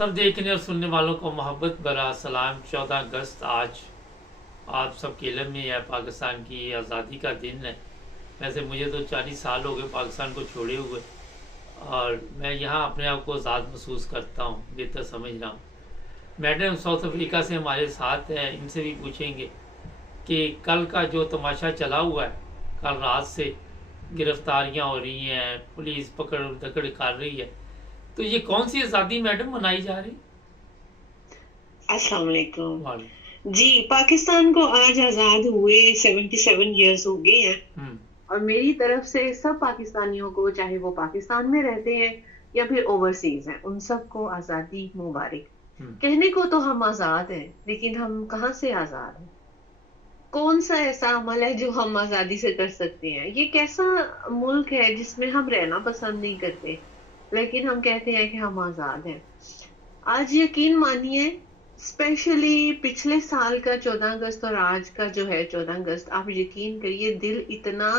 सब देखने और सुनने वालों को मोहब्बत भरा सलाम। 14 अगस्त आज आप सब के इल्म में है, पाकिस्तान की आज़ादी का दिन है। वैसे मुझे तो 40 साल हो गए पाकिस्तान को छोड़े हुए, और मैं यहाँ अपने आप को आज़ाद महसूस करता हूँ, बेहतर समझ रहा हूँ। मैडम साउथ अफ्रीका से हमारे साथ है, इनसे भी पूछेंगे कि कल का जो तमाशा चला हुआ है, कल रात से गिरफ्तारियां हो रही हैं, पुलिस पकड़ दकड़ कर रही है, तो ये कौन सी आज़ादी मैडम मनाई जा रही? अस्सलाम वालेकुम। वालेकुम। जी, पाकिस्तान को आज आजाद हुए 77 इयर्स हो गए हैं, और मेरी तरफ से सब पाकिस्तानियों को, चाहे वो पाकिस्तान में रहते हैं या फिर ओवरसीज हैं, उन सबको आजादी मुबारक। कहने को तो हम आजाद हैं, लेकिन हम कहाँ से आजाद हैं? कौन सा ऐसा अमल है जो हम आजादी से कर सकते हैं? ये कैसा मुल्क है जिसमें हम रहना पसंद नहीं करते, लेकिन हम कहते हैं कि हम आजाद हैं? आज यकीन मानिए, स्पेशली पिछले साल का 14 अगस्त और आज का जो है 14 अगस्त, आप यकीन करिए दिल इतना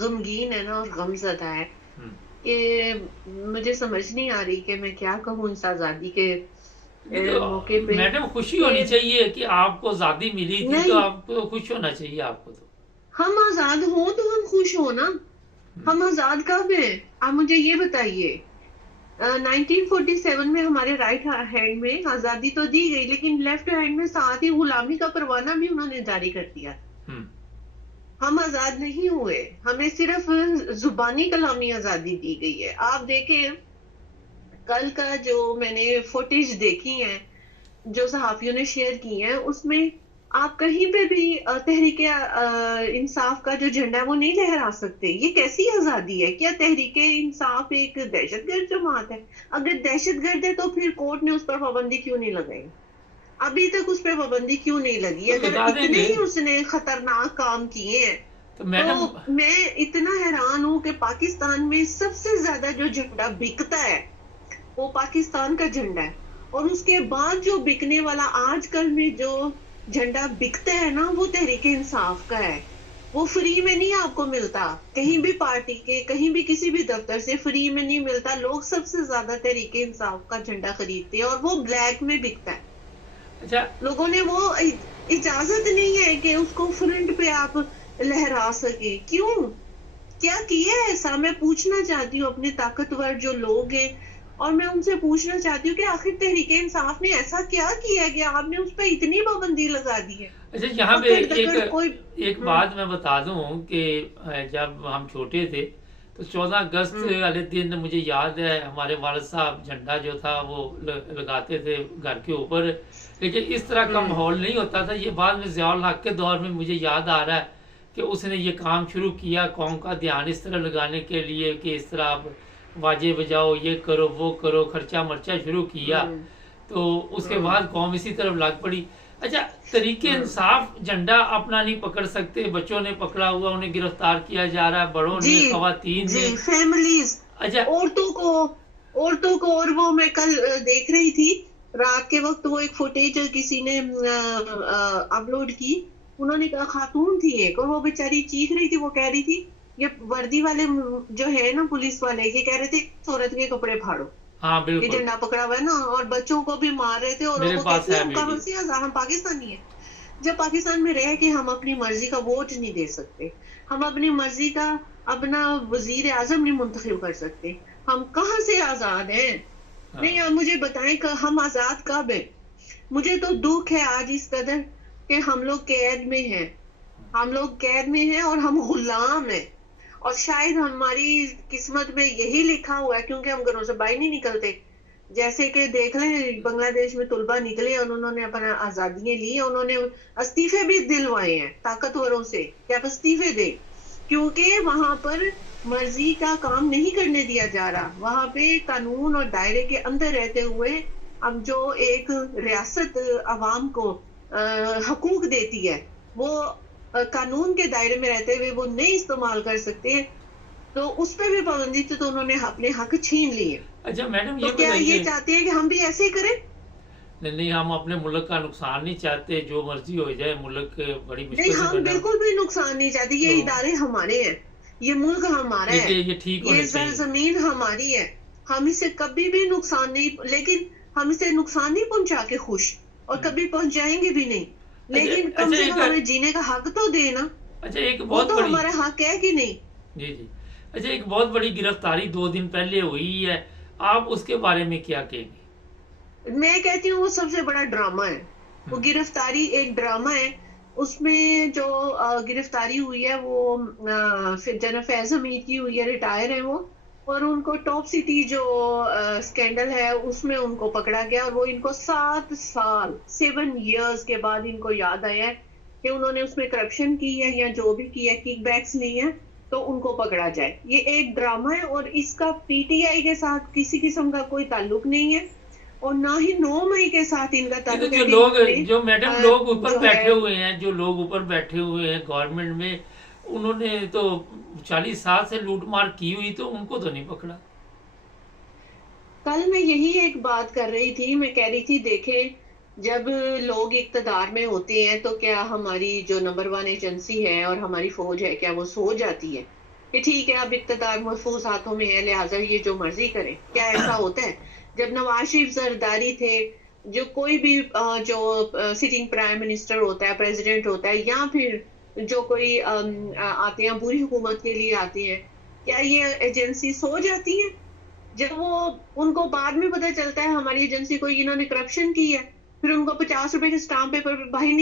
गमगीन है ना और गमज़दा है कि मुझे समझ नहीं आ रही कि मैं क्या कहूँ इस आजादी के मौके पे। मैडम खुशी होनी चाहिए कि आपको आजादी मिली थी, तो आपको खुश होना चाहिए। आपको तो हम आजाद हो तो हम खुश हो ना। हम आजाद कब हैं? आप मुझे ये बताइए। 1947 में हमारे राइट हैंड में आजादी तो दी गई, लेकिन लेफ्ट हैंड में साथ ही गुलामी का परवाना भी उन्होंने जारी कर दिया। हम आजाद नहीं हुए, हमें सिर्फ जुबानी कलामी आजादी दी गई है। आप देखें, कल का जो मैंने फुटेज देखी है, जो सहाफियों ने शेयर की है, उसमें आप कहीं पे भी तहरीके इंसाफ का जो झंडा है वो नहीं लहरा सकते। ये कैसी आजादी है? क्या तहरीके इंसाफ एक दहशतगर्द जमात है? अगर दहशतगर्द है तो फिर कोर्ट ने उस पर पाबंदी क्यों नहीं लगाई? अभी तक उस पर पाबंदी क्यों नहीं लगी? अगर इतने ही उसने खतरनाक काम किए हैं तो मैं इतना हैरान हूँ कि पाकिस्तान में सबसे ज्यादा जो झंडा बिकता है वो पाकिस्तान का झंडा है, और उसके बाद जो बिकने वाला आजकल में जो झंडा बिकता है ना, वो तहरीके इंसाफ का है। वो फ्री में नहीं आपको मिलता, कहीं भी पार्टी के, कहीं भी किसी भी दफ्तर से फ्री में नहीं मिलता। लोग सबसे ज्यादा तहरीके इंसाफ का झंडा खरीदते हैं, और वो ब्लैक में बिकता है। अच्छा, लोगों ने वो इजाजत नहीं है कि उसको फ्रंट पे आप लहरा सके। क्यों? क्या किया ऐसा? मैं पूछना चाहती हूँ अपने ताकतवर जो लोग हैं, और मैं उनसे पूछना चाहती हूँ कि आखिर तहरीके इंसाफ ने ऐसा क्या किया कि आपने उस पर इतनी पाबंदी लगा दी है? अच्छा, यहाँ पे एक बात मैं बता दूं कि जब हम छोटे थे तो 14 अगस्त वाले दिन मुझे याद है हमारे वालिद साहब झंडा जो था वो लगाते थे घर के ऊपर, लेकिन इस तरह का माहौल नहीं होता था। ये बाद में ज़ियाउल हक के दौर में मुझे याद आ रहा है कि उसने ये काम शुरू किया कौम का ध्यान इस तरह लगाने के लिए कि इस तरह आप वाजे बजाओ, ये करो वो करो, खर्चा मर्चा शुरू किया, तो उसके बाद कौम इसी तरफ लग पड़ी। अच्छा, तरीके इंसाफ झंडा अपना नहीं पकड़ सकते, बच्चों ने पकड़ा हुआ, उन्हें गिरफ्तार किया जा रहा है, बड़ों ने, खवातीन ने, फैमिलीज, अच्छा औरतों को। और वो मैं कल देख रही थी रात के वक्त, वो एक फुटेज किसी ने अपलोड की। उन्होंने कहा, खातून थी एक, और वो बेचारी चीख रही थी। वो कह रही थी, ये वर्दी वाले जो है ना पुलिस वाले, ये कह रहे थे औरत के कपड़े फाड़ो। हाँ, बिल्कुल। ये झंडा पकड़ा हुआ है ना, और बच्चों को भी मार रहे थे, और वो कहते हैं हम पाकिस्तानी है। जब पाकिस्तान में रह के हम अपनी मर्जी का वोट नहीं दे सकते, हम अपनी मर्जी का अपना वजीर आजम नहीं मुंतखब कर सकते, हम कहाँ से आजाद हैं? नहीं, आप मुझे बताएं कि हम आजाद कब है? मुझे तो दुख है आज इस कदर कि हम लोग कैद में हैं, हम लोग कैद में हैं और हम गुलाम हैं। और शायद हमारी किस्मत में यही लिखा हुआ है, क्योंकि हम घरों से बाहर नहीं निकलते। जैसे कि देख लें, बांग्लादेश में तुलबा निकले और उन्होंने अपना आजादियां ली, उन्होंने इस्तीफे भी दिलवाए हैं ताकतवरों से कि आप इस्तीफे दे, क्योंकि वहां पर मर्जी का काम नहीं करने दिया जा रहा। वहां पे कानून और दायरे के अंदर रहते हुए अब जो एक रियासत अवाम को हकूक देती है, वो कानून के दायरे में रहते हुए वो नहीं इस्तेमाल कर सकते, तो उस पर भी पाबंदी थी, तो उन्होंने अपने हक छीन लिए। अच्छा मैडम, तो क्या ये चाहते हैं कि हम भी ऐसे ही करें? नहीं, हम अपने मुल्क का नुकसान नहीं चाहते, जो मर्जी हो जाए, मुल्क बड़ी मुश्किल से नहीं, हम बिल्कुल भी नुकसान नहीं चाहते। ये इदारे हमारे हैं, ये मुल्क हमारा है, ये ठीक ये जमीन हमारी है, हम इसे कभी भी नुकसान नहीं। लेकिन ہم سے نقصان نہیں پہنچا کے خوش، اور کبھی پہنچائیں گے بھی نہیں، لیکن کم سے کم ہمیں جینے کا حق تو دے نا. اچھا ایک وہ بہت تو بڑی، ہمارا حق ہے کہ نہیں. جی جی، اچھا ایک بہت بڑی گرفتاری 2 دن پہلے ہوئی ہے، آپ اس کے بارے میں کیا کہیں گے؟ میں کہتی ہوں وہ سب سے بڑا ڈرامہ ہے. وہ گرفتاری ایک ڈرامہ ہے. اس میں جو گرفتاری ہوئی ہے وہ جنرل فیض حمید کی ہوئی ہے، ریٹائر ہے وہ، اور ان کو ٹاپ سٹی جو اسکینڈل ہے اس میں ان کو پکڑا گیا، اور وہ ان کو 7 سال 7 ایئرز کے بعد ان کو یاد آیا ہے کہ انہوں نے اس میں کرپشن کی ہے یا جو بھی کی ہے، کک بیکس لی ہیں، تو ان کو پکڑا جائے. یہ ایک ڈرامہ ہے، اور اس کا پی ٹی آئی کے ساتھ کسی قسم کا کوئی تعلق نہیں ہے، اور نہ ہی 9 مئی کے ساتھ ان کا تعلق ہے. جو لوگ، جو میڈم لوگ اوپر جو بیٹھے ہے ہوئے ہیں، جو لوگ اوپر بیٹھے ہوئے ہیں گورنمنٹ میں، انہوں نے تو 40 سال سے لوٹ مار کی ہوئی، تو ان کو تو نہیں پکڑا. کل میں یہی ایک بات کر رہی تھی، میں کہہ رہی تھی دیکھیں جب لوگ اقتدار میں ہوتے ہیں تو کیا ہماری جو نمبر 1 ایجنسی ہے اور ہماری فوج ہے، کیا وہ سو جاتی ہے کہ ٹھیک ہے اب اقتدار محفوظ ہاتھوں میں ہے لہٰذا یہ جو مرضی کریں؟ کیا ایسا ہوتا ہے؟ جب نواز شریف زرداری تھے، جو کوئی بھی جو سٹنگ پرائم منسٹر ہوتا ہے، پریزیڈنٹ ہوتا ہے، یا پھر جو کوئی آتے ہیں پوری حکومت کے لیے آتے ہیں، کیا یہ ایجنسی سو جاتی ہے؟ جب وہ ان کو بعد میں پتہ چلتا ہے ہماری ایجنسی کو انہوں نے کرپشن کی ہے، پھر ان کو 50 روپے کے اسٹامپ پیپر باہر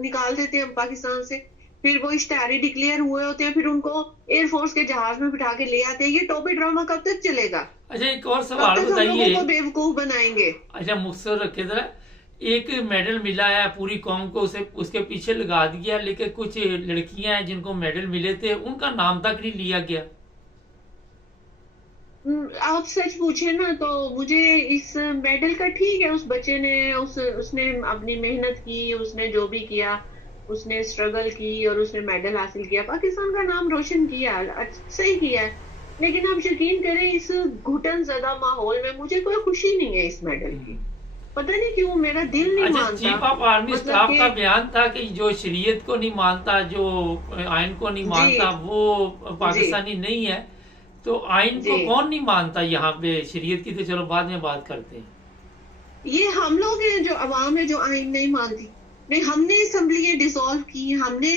نکال دیتے ہیں پاکستان سے، پھر وہ اشتہاری ڈکلیئر ہوئے ہوتے ہیں، پھر ان کو ایئر فورس کے جہاز میں بٹھا کے لے آتے ہیں. یہ ٹوپی ڈرامہ کب تک چلے گا؟ اچھا ایک اور کب سوال تک ہم بتائیے. لوگوں کو بیوقوف بنائیں گے؟ اچھا مختصر رکھے ذرا. ایک میڈل ملا ہے پوری قوم کو، اسے اس کے پیچھے لگا دیا، لیکن کچھ لڑکیاں ہیں جن کو میڈل ملے تھے ان کا نام تک نہیں لیا گیا. آپ سچ پوچھیں نا تو مجھے اس میڈل کا، ٹھیک ہے اس بچے نے اس نے اپنی محنت کی، اس نے جو بھی کیا، اس نے اسٹرگل کی اور اس نے میڈل حاصل کیا، پاکستان کا نام روشن کیا، صحیح کیا ہے. لیکن آپ یقین کریں اس گھٹن زدہ ماحول میں مجھے کوئی خوشی نہیں ہے اس میڈل کی. پتہ نہیں کیوں میرا دل نہیں اچھا مانتا. چیف آف آرمی اسٹاف کا بیان تھا کہ جو شریعت کو نہیں مانتا، جو آئین کو نہیں مانتا وہ پاکستانی نہیں ہے. تو آئین کو کون نہیں مانتا یہاں پہ؟ شریعت کی تو چلو بعد میں بات کرتے ہیں. یہ ہم لوگ ہیں جو عوام ہے جو آئین نہیں مانتی. نہیں، ہم نے اسمبلی ڈیزالو کی، ہم نے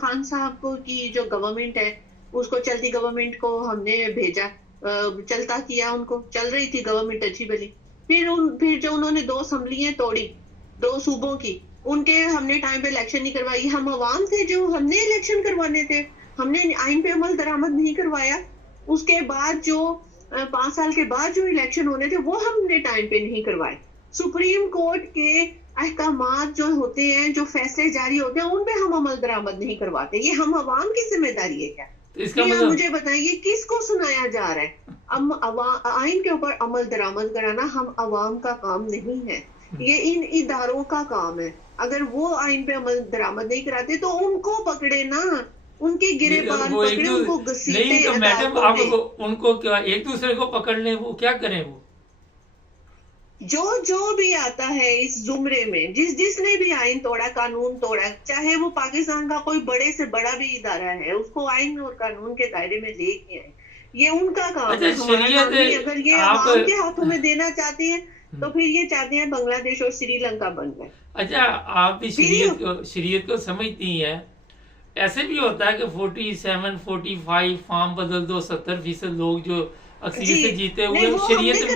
خان صاحب کو کی جو گورنمنٹ ہے اس کو، چلتی گورنمنٹ کو ہم نے بھیجا، چلتا کیا، ان کو چل رہی تھی گورنمنٹ اچھی بلی. پھر جو انہوں نے 2 اسمبلیاں توڑی 2 صوبوں کی، ان کے ہم نے ٹائم پہ الیکشن نہیں کروائی. ہم عوام تھے جو ہم نے الیکشن کروانے تھے، ہم نے آئین پہ عمل درآمد نہیں کروایا. اس کے بعد جو 5 سال کے بعد جو الیکشن ہونے تھے وہ ہم نے ٹائم پہ نہیں کروائے. سپریم کورٹ کے احکامات جو ہوتے ہیں، جو فیصلے جاری ہوتے ہیں، ان پہ ہم عمل درآمد نہیں کرواتے. یہ ہم عوام کی ذمہ داری ہے کیا؟ یہ مجھے بتائیے کس کو سنایا جا رہا ہے؟ آئین کے اوپر عمل درآمد کرانا ہم عوام کا کام نہیں ہے، یہ ان اداروں کا کام ہے. اگر وہ آئین پہ عمل درآمد نہیں کراتے تو ان کو پکڑے نا، ان کے گرے بار پکڑے، ان کو گھسیٹے. نہیں تو میڈم آپ ان کو کیا ایک دوسرے کو پکڑ لیں، وہ کیا کریں؟ وہ جو بھی آتا ہے اس زمرے میں، جس نے بھی آئین توڑا، قانون توڑا، چاہے وہ پاکستان کا کوئی بڑے سے بڑا بھی ادارہ ہے، اس کو آئین اور قانون کے دائرے میں لے کے آئے. یہ ان کا کام ہے، ہمارا کام نہیں. اگر یہ عوام کے ہاتھوں میں دینا چاہتے ہیں تو پھر یہ چاہتے ہیں بنگلہ دیش اور سری لنکا بن جائے. اچھا آپ بھی شریعت کو سمجھتی ہیں؟ ایسے بھی ہوتا ہے کہ 47 45 فارم بدل دو، 70% لوگ جو اکثریت سے جیتے ہوئے شریعت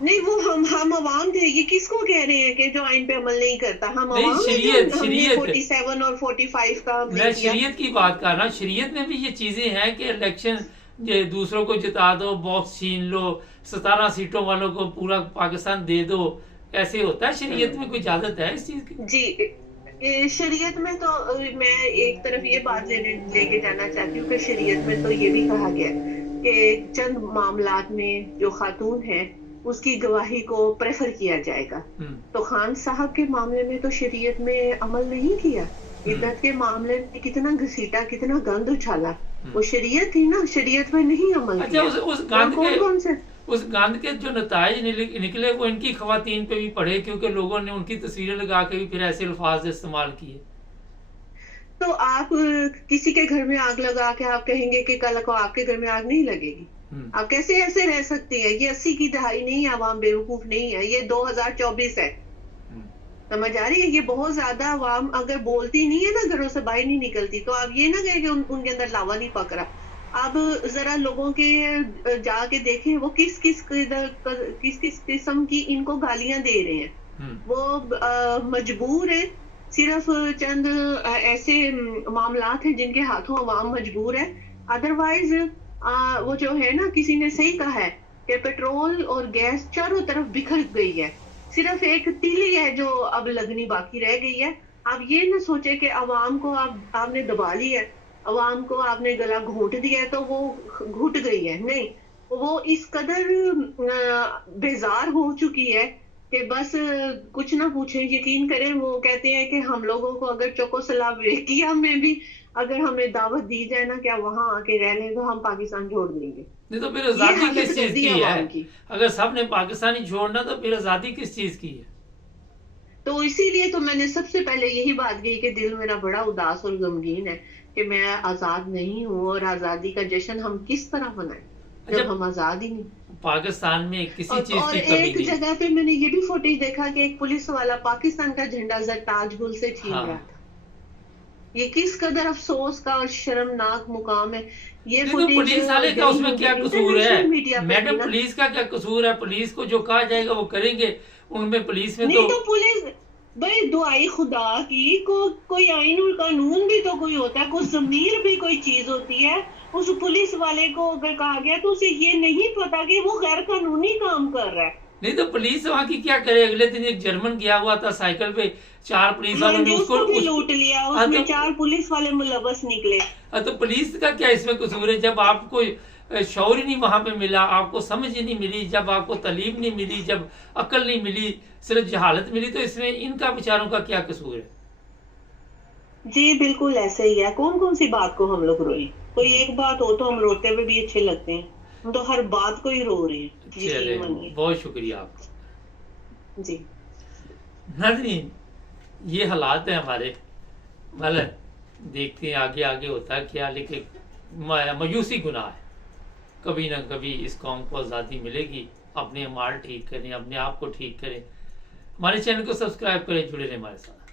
نہیں، وہ ہم عوام تھے. یہ کس کو کہہ رہے ہیں کہ جو آئین پہ عمل نہیں کرتا؟ ہم عوام شریعت 47 اور 45 کا میں شریعت کی بات کر رہا ہوں. شریعت میں بھی یہ چیزیں ہیں کہ الیکشن دوسروں کو جتا دو، باکس چھین لو، 17 سیٹوں والوں کو پورا پاکستان دے دو، ایسے ہوتا ہے؟ شریعت میں کوئی اجازت ہے اس چیز کی؟ جی شریعت میں تو میں ایک طرف یہ بات لے کے جانا چاہتی ہوں کہ شریعت میں تو یہ بھی کہا گیا کہ چند معاملات میں جو خاتون ہے اس کی گواہی کو پریفر کیا جائے گا. تو خان صاحب کے معاملے میں تو شریعت میں عمل نہیں کیا. عدت کے معاملے میں کتنا گھسیٹا، کتنا گند اچھالا، وہ شریعت تھی نا، شریعت میں نہیں عمل کیا. اس گند کے جو نتائج نکلے وہ ان کی خواتین پہ بھی پڑے، کیونکہ لوگوں نے ان کی تصویریں لگا کے بھی پھر ایسے الفاظ استعمال کیے. تو آپ کسی کے گھر میں آگ لگا کے آپ کہیں گے کہ کل کو آپ کے گھر میں آگ نہیں لگے گی؟ आप कैसे ऐसे रह सकते हैं؟ ये 80 की दहाई नहीं है, आवाम बेवकूफ नहीं है, ये 2024 है। समझ आ रही है? ये बहुत ज्यादा आवाम अगर बोलती नहीं है ना, घरों से बाहर नहीं निकलती, तो आप ये ना कहें कि उनके अंदर लावा नहीं पक रहा। अब जरा लोगों के जाके देखें वो किस किस किस्म की इनको गालियां दे रहे हैं। वो मजबूर है, सिर्फ चंद ऐसे मामलात हैं जिनके हाथों अवाम मजबूर है। अदरवाइज वो जो है ना, किसी ने सही कहा है कि पेट्रोल और गैस चारों तरफ बिखर गई है, सिर्फ एक तीली है जो अब लगनी बाकी रह गई है। आप ये ना सोचे कि अवाम को आपने दबा लिया है, अवाम को आपने गला घोंट दिया है तो वो घुट गई है। नहीं, वो इस कदर बेजार हो चुकी है कि बस कुछ ना पूछे। यकीन करें, वो कहते हैं कि हम लोगों को अगर चोकोस्लोवाकिया में भी अगर हमें दावत दी जाए ना कि वहां आके रह लें, तो हम पाकिस्तान छोड़ देंगे। नहीं तो फिर आजादी किस चीज की है? अगर सबने पाकिस्तानी छोड़ना तो फिर आजादी किस चीज की है? तो इसीलिए तो मैंने सबसे पहले यही बात कही कि दिल मेरा बड़ा उदास और गमगीन है कि मैं आजाद नहीं हूँ, और आजादी का जश्न हम किस तरह मनाएं जब हम आजाद ही नहीं। पाकिस्तान में किसी चीज और की कमी नहीं। एक जगह पे मैंने ये भी फुटेज देखा कि एक पुलिस वाला पाकिस्तान का झंडा ताजगुल से छीन रहा था। ये किस कदर अफसोस का और शर्मनाक मुकाम है। ये तो पुलिस वाले का उसमें क्या कसूर है मैडम? पुलिस का क्या कसूर है? पुलिस को जो कहा जाएगा वो करेंगे। उनमें पुलिस में नहीं तो पुलिस भाई दुआई खुदा की कोई आइन और कानून भी तो कोई होता है, कोई ज़मीर भी कोई चीज होती है। उस पुलिस वाले को अगर कहा गया तो उसे ये नहीं पता कि वो गैर कानूनी काम कर रहा है। नहीं तो पुलिस वहाँ की क्या करे? अगले दिन एक जर्मन गया हुआ था साइकिल पे, 4 पुलिस वालों ने उसको भी लूट लिया, उसमें 4 पुलिस वाले मुलव्वस निकले। तो पुलिस का क्या इसमें कसूर है? जब आपको शौर ही नहीं वहां पे मिला, आपको समझ ही नहीं मिली, जब आपको तालीम नहीं मिली, जब अकल नहीं मिली, सिर्फ जहालत मिली, तो इसमें इनका बेचारों का क्या कसूर है? जी बिल्कुल ऐसे ही है। कौन कौन सी बात को हम लोग रोए? कोई एक बात हो तो हम रोते हुए भी अच्छे लगते हैं, हम तो हर बात को ही रो रहे हैं। बहुत शुक्रिया आपका जी। नाज़रीन, ये हालात है हमारे, मतलब देखते हैं आगे आगे होता है क्या, लेकिन मायूसी गुनाह है। कभी ना कभी इस कौम को आज़ादी मिलेगी। अपने अमाल ठीक करें, अपने आप को ठीक करें। हमारे चैनल को सब्सक्राइब करें, जुड़े रहें हमारे साथ।